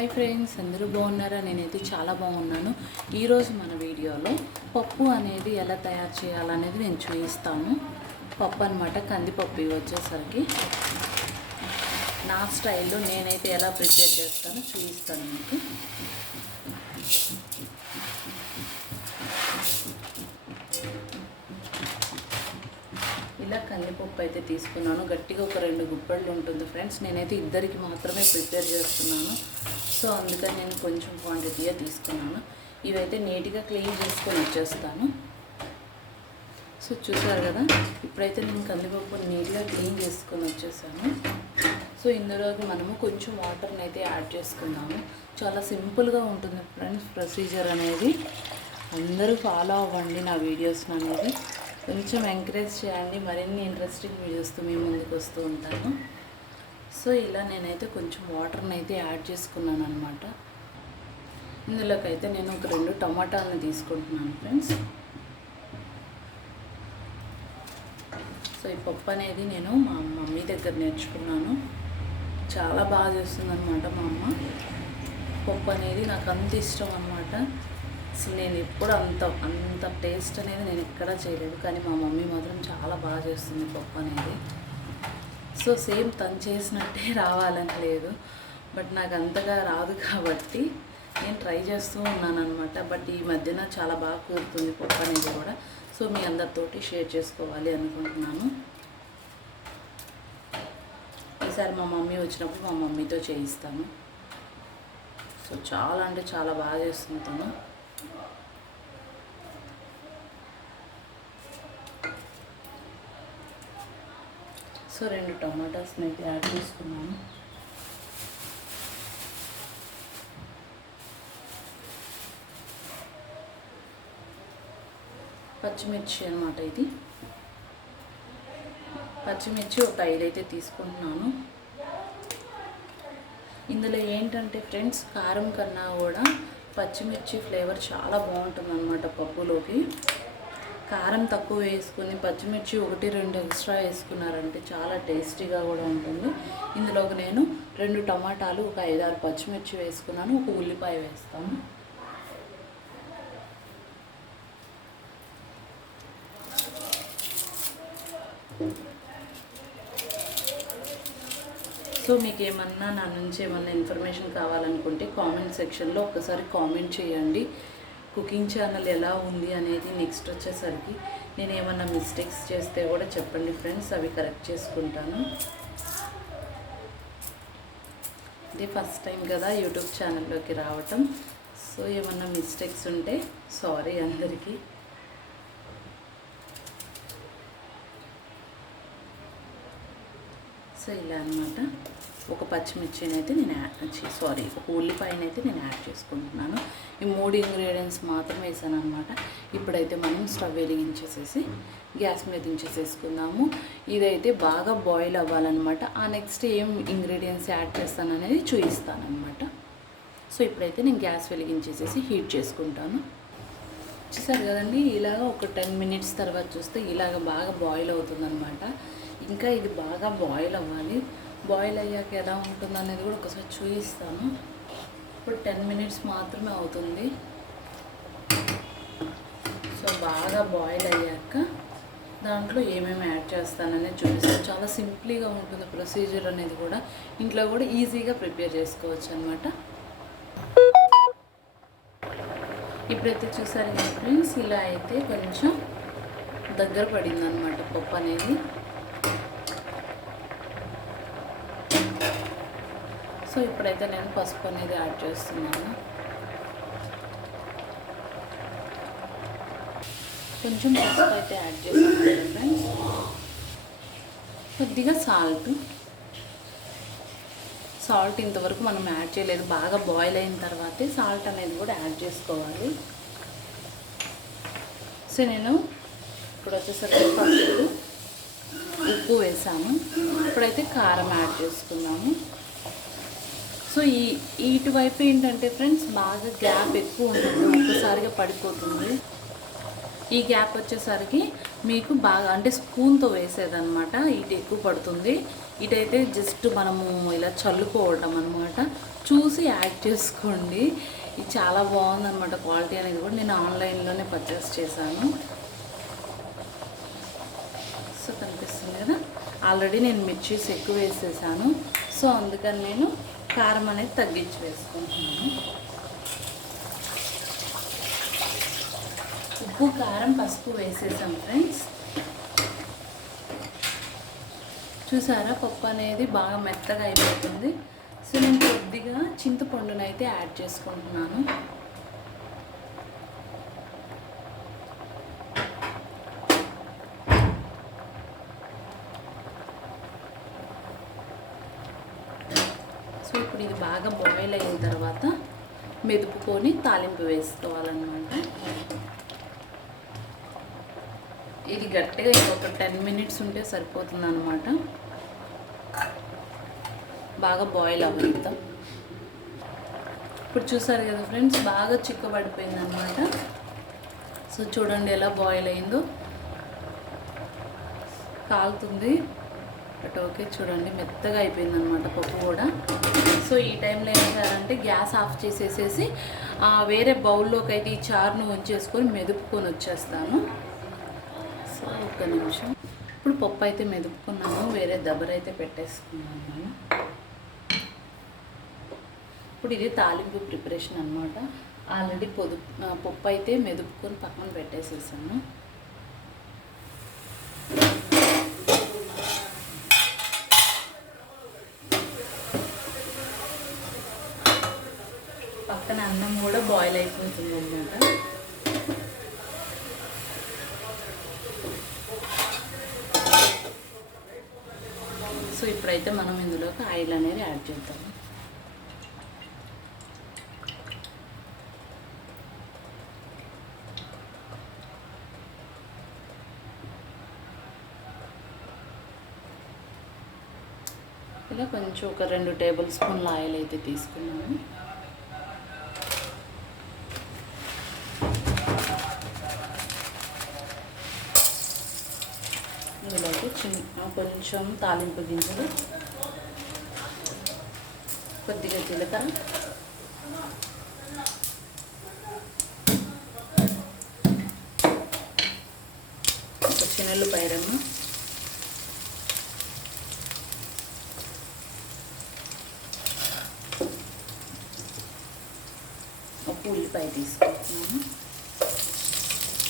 Hi friends, అందరూ బాగున్నారా? నేనైతే చాలా బాగున్నాను. ఈరోజు మన వీడియోలో పప్పు అనేది ఎలా తయారు చేయాలనేది నేను చూపిస్తాను. పప్పు అనమాట, కందిపప్పు. ఇవి వచ్చేసరికి నా స్టైల్లో నేనైతే ఎలా ప్రిపేర్ చేస్తానో చూపిస్తాను మీకు. ఇలా కందిపప్పు అయితే తీసుకున్నాను. గట్టిగా ఒక 2 గుప్పెళ్ళు ఉంటుంది ఫ్రెండ్స్. నేనైతే ఇద్దరికి మాత్రమే ప్రిపేర్ చేస్తున్నాను, సో అందుకని నేను కొంచెం క్వాంటిటీగా తీసుకున్నాను. ఇవైతే నీట్గా క్లీన్ చేసుకొని వచ్చేస్తాను. సో చూసారు కదా, ఇప్పుడైతే నేను కందిపప్పు నీట్గా క్లీన్ చేసుకొని వచ్చేసాను. సో ఇందులోకి మనము కొంచెం వాటర్ని అయితే యాడ్ చేసుకుందాము. చాలా సింపుల్గా ఉంటుంది ఫ్రెండ్స్ ప్రొసీజర్ అనేది. అందరూ ఫాలో అవ్వండి నా వీడియోస్ అనేది. కొంచెం ఎంకరేజ్ చేయండి, మరిన్ని ఇంట్రెస్టింగ్ వీడియోస్తో మీ ముందుకు వస్తూ ఉంటాను. సో ఇలా నేనైతే కొంచెం వాటర్ని అయితే యాడ్ చేసుకున్నాను అనమాట. ఇందులోకి అయితే నేను ఒక 2 టమాటాలను తీసుకుంటున్నాను ఫ్రెండ్స్. సో ఈ పప్పు అనేది నేను మా మమ్మీ దగ్గర నేర్చుకున్నాను. చాలా బాగా చేస్తుందన్నమాట మా అమ్మ. పప్పు అనేది నాకు అంత ఇష్టం అన్నమాట. అసలు నేను ఎప్పుడు అంత టేస్ట్ అనేది నేను ఎక్కడా చేయలేదు, కానీ మా మమ్మీ మాత్రం చాలా బాగా చేస్తుంది పప్పు అనేది. సో సేమ్ తను చేసినట్టే రావాలని లేదు, బట్ నాకు అంతగా రాదు కాబట్టి నేను ట్రై చేస్తూ ఉన్నాను అనమాట. బట్ ఈ మధ్యన చాలా బాగా కుదురుతుంది పప్పు అనేది కూడా. సో మీ అందరితోటి షేర్ చేసుకోవాలి అనుకుంటున్నాను. ఈసారి మా మమ్మీ వచ్చినప్పుడు మా మమ్మీతో చేయిస్తాను. సో చాలా అంటే చాలా బాగా చేస్తుంది తను. సో 2 టమాటాస్ని అయితే యాడ్ చేసుకున్నాను. పచ్చిమిర్చి అనమాట ఇది. పచ్చిమిర్చి ఒక 5 అయితే తీసుకుంటున్నాను. ఇందులో ఏంటంటే ఫ్రెండ్స్, కారం కన్నా కూడా పచ్చిమిర్చి ఫ్లేవర్ చాలా బాగుంటుంది అనమాట పప్పులోకి. కారం తక్కువ వేసుకుని పచ్చిమిర్చి 1-2 ఎక్స్ట్రా వేసుకున్నారంటే చాలా టేస్టీగా కూడా ఉంటుంది. ఇందులోకి నేను 2 టమాటాలు, ఒక 5-6 పచ్చిమిర్చి వేసుకున్నాను. ఒక ఉల్లిపాయ వేస్తాను. సో మీకు ఏమన్నా నా నుంచి ఏమన్నా ఇన్ఫర్మేషన్ కావాలనుకుంటే కామెంట్ సెక్షన్లో ఒకసారి కామెంట్ చేయండి. కుకింగ్ ఛానల్ ఎలా ఉంది అనేది నెక్స్ట్ వచ్చేసరికి నేను ఏమన్నా మిస్టేక్స్ చేస్తే కూడా చెప్పండి ఫ్రెండ్స్, అవి కరెక్ట్ చేసుకుంటాను. ఇది ఫస్ట్ టైం కదా యూట్యూబ్ ఛానల్లోకి రావటం. సో ఏమన్నా మిస్టేక్స్ ఉంటే సారీ అందరికీ. సో ఇలా అనమాట. ఒక పచ్చిమిర్చిని అయితే నేను ఒక ఉల్లిపాయని అయితే నేను యాడ్ చేసుకుంటున్నాను. ఈ 3 ఇంగ్రీడియంట్స్ మాత్రం వేసాను అనమాట. ఇప్పుడైతే మనం స్టవ్ వెలిగించేసేసి గ్యాస్ మీద దించేసేసుకుందాము. ఇదైతే బాగా బాయిల్ అవ్వాలన్నమాట. ఆ నెక్స్ట్ ఏం ఇంగ్రీడియంట్స్ యాడ్ చేస్తాను అనేది చూపిస్తాను అనమాట. సో ఇప్పుడైతే నేను గ్యాస్ వెలిగించేసేసి హీట్ చేసుకుంటాను. చూసారు కదండి, ఇలాగ ఒక 10 మినిట్స్ తర్వాత చూస్తే ఇలాగ బాగా బాయిల్ అవుతుందన్నమాట. ఇంకా ఇది బాగా బాయిల్ అవ్వాలి. బాయిల్ అయ్యాక ఎలా ఉంటుంది అనేది కూడా ఒకసారి చూపిస్తాను. ఇప్పుడు 10 మినిట్స్ మాత్రమే అవుతుంది. సో బాగా బాయిల్ అయ్యాక దాంట్లో ఏమేమి యాడ్ చేస్తాననేది చూపిస్తాను. చాలా సింపుల్గా ఉంటుంది ప్రొసీజర్ అనేది కూడా. ఇంట్లో కూడా ఈజీగా ప్రిపేర్ చేసుకోవచ్చు అనమాట. ఇప్పుడైతే చూసారు కదా ఫ్రెండ్స్, ఇలా అయితే కొంచెం దగ్గర పడింది అనమాట పప్పు అనేది. సో ఇప్పుడైతే నేను పసుపు అనేది యాడ్ చేస్తున్నాను. కొంచెం పసుపు అయితే యాడ్ చేస్తున్నాను ఫ్రెండ్స్. కొద్దిగా సాల్ట్ ఇంతవరకు మనం యాడ్ చేయలేదు. బాగా బాయిల్ అయిన తర్వాతే సాల్ట్ అనేది కూడా యాడ్ చేసుకోవాలి. సో నేను ఇప్పుడు వచ్చేసరికి పసుపు, ఉప్పు వేసాను. ఇప్పుడైతే కారం యాడ్ చేసుకున్నాము. సో ఇటువైపు ఏంటంటే ఫ్రెండ్స్, బాగా గ్యాప్ ఎక్కువ ఉంటుంది, ఒక్కసారిగా పడిపోతుంది. ఈ గ్యాప్ వచ్చేసరికి మీకు బాగా అంటే స్పూన్తో వేసేదన్నమాట. ఇటు ఎక్కువ పడుతుంది, ఇటైతే జస్ట్ మనము ఇలా చల్లుకోవడం అనమాట. చూసి యాడ్ చేసుకోండి. ఇది చాలా బాగుందన్నమాట. క్వాలిటీ అనేది కూడా నేను ఆన్లైన్లోనే పర్చేస్ చేశాను. సో కనిపిస్తుంది కదా, ఆల్రెడీ నేను మిర్చీస్ ఎక్కువ వేసేసాను. సో అందుకని నేను కారం అనేది తగ్గించి వేసుకుంటున్నాను. ఉప్పు, కారం, పసుపు వేసేసాం ఫ్రెండ్స్. చూసారా, పప్పు అనేది బాగా మెత్తగా అయిపోతుంది. సో నేను కొద్దిగా చింతపండునైతే యాడ్ చేసుకుంటున్నాను. సో ఇప్పుడు ఇది బాగా బాయిల్ అయిన తర్వాత మెదుపుకొని తాలింపు వేసుకోవాలన్నమాట. ఇది గట్టిగా ఇంకొక 10 మినిట్స్ ఉంటే సరిపోతుంది అన్నమాట. బాగా బాయిల్ అవ్వనిద్దాం. ఇప్పుడు చూసారు కదా ఫ్రెండ్స్, బాగా చిక్కబడిపోయింది అన్నమాట. సో చూడండి ఎలా బాయిల్ అయిందో, కాలుతుంది. బట్ ఓకే, చూడండి మెత్తగా అయిపోయింది అనమాట పప్పు కూడా. సో ఈ టైంలో ఏం చేయాలంటే గ్యాస్ ఆఫ్ చేసేసేసి వేరే బౌల్లోకి అయితే ఈ చారును ఉంచేసుకొని మెదుపుకొని వచ్చేస్తాను. సో ఒక్క నిమిషం. ఇప్పుడు పప్పు అయితే మెదుపుకున్నాను, వేరే దబరైతే పెట్టేసుకున్నాను నేను. ఇప్పుడు ఇది తాలింపు ప్రిపరేషన్ అనమాట. ఆల్రెడీ పప్పు అయితే మెదుపుకొని పక్కన పెట్టేసేసాను. పక్కన అన్నం కూడా బాయిల్ అయిపోతుంది అనమాట. సో ఇప్పుడైతే మనం ఇందులోకి ఆయిల్ అనేది యాడ్ చేద్దాం. ఇలా కొంచెం ఒక 2 టేబుల్ స్పూన్ల ఆయిల్ అయితే తీసుకున్నాను. ఇందులోకి కొంచెం తాలింపు గింజలు, కొద్దిగా జీలకర్ర, ఒక శనగపాయ రెమ్మ, ఒక ఉల్లిపాయ తీసుకుంటున్నాను.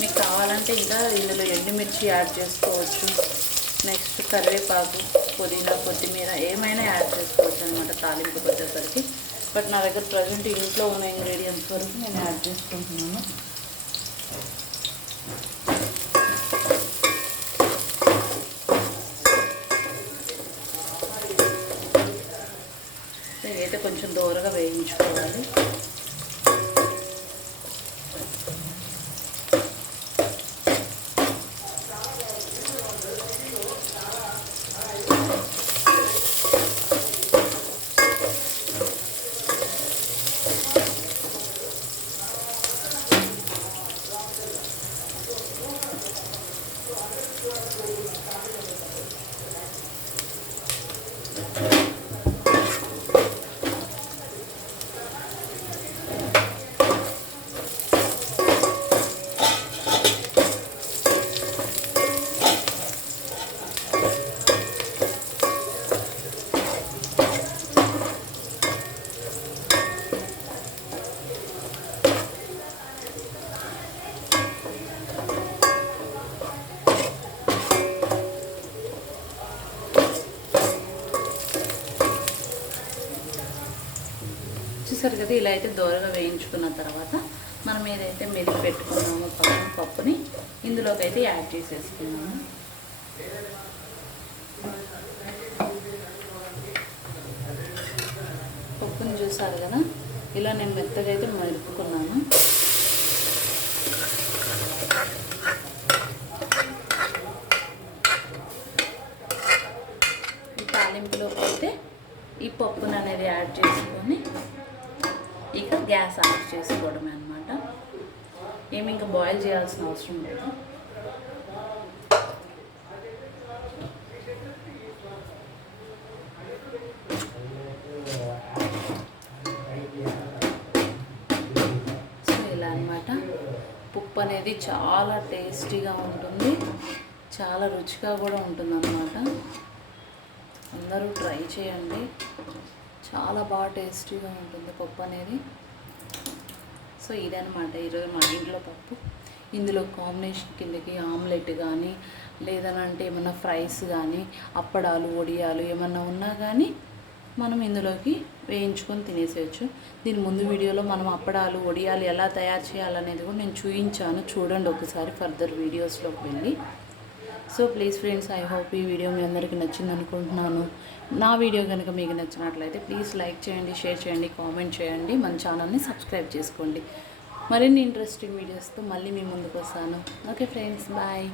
మీకు కావాలంటే ఇంకా ఇందులో ఎండుమిర్చి యాడ్ చేసుకోవచ్చు. నెక్స్ట్ కరివేపాకు, పుదీనా, కొత్తిమీర ఏమైనా యాడ్ చేసుకోవచ్చు అనమాట తాలింపుకి వచ్చేసరికి. బట్ నా దగ్గర ప్రజెంట్ ఇంట్లో ఉన్న ఇంగ్రీడియంట్స్ వరకు నేను యాడ్ చేసుకుంటున్నాను. ఇదైతే కొంచెం దూరగా వేయించుకోవాలి. చూసారు కదా, ఇలా అయితే దోరగా వేయించుకున్న తర్వాత మనం ఏదైతే మెదిపి పెట్టుకున్నామో పప్పుని ఇందులోకి అయితే యాడ్ చేసేసుకున్నాము. పప్పుని చూసారు కదా, ఇలా నేను మెత్తగా అయితే మెరుపుకున్నాను. ఈ తాలింపులోకి అయితే ఈ పప్పుని అనేది యాడ్ చేసుకొని ఇక గ్యాస్ ఆఫ్ చేసుకోవడమే అన్నమాట. ఏమి ఇంకా బాయిల్ చేయాల్సిన అవసరం లేదు. అనేది చాలా టేస్టీగా ఉంటుంది, చాలా రుచిగా కూడా ఉంటుందన్నమాట. అందరూ ట్రై చేయండి, చాలా బాగా టేస్టీగా ఉంటుంది పప్పు అనేది. సో ఇదనమాట ఈరోజు మా ఇంట్లో పప్పు. ఇందులో కాంబినేషన్ కిందకి ఆమ్లెట్ కానీ లేదనంటే ఏమన్నా ఫ్రైస్ కానీ అప్పడాలు వడియాలు ఏమన్నా ఉన్నా కానీ మనం ఇందులోకి వేయించుకొని తినేసేయచ్చు. దీని ముందు వీడియోలో మనం అప్పడాలు వడియాలు ఎలా తయారు చేయాలనేది కూడా నేను చూపించాను, చూడండి ఒకసారి ఫర్దర్ వీడియోస్లోకి వెళ్ళి. So please friends, I hope ఈ వీడియో మీ అందరికీ నచ్చింది అనుకుంటున్నాను. నా వీడియో కనుక మీకు నచ్చినట్లయితే ప్లీజ్ లైక్ చేయండి, షేర్ చేయండి, కామెంట్ చేయండి, మన ఛానల్ని సబ్స్క్రైబ్ చేసుకోండి. మరిన్ని ఇంట్రెస్టింగ్ వీడియోస్తో మళ్ళీ మీ ముందుకు వస్తాను. Okay friends, bye.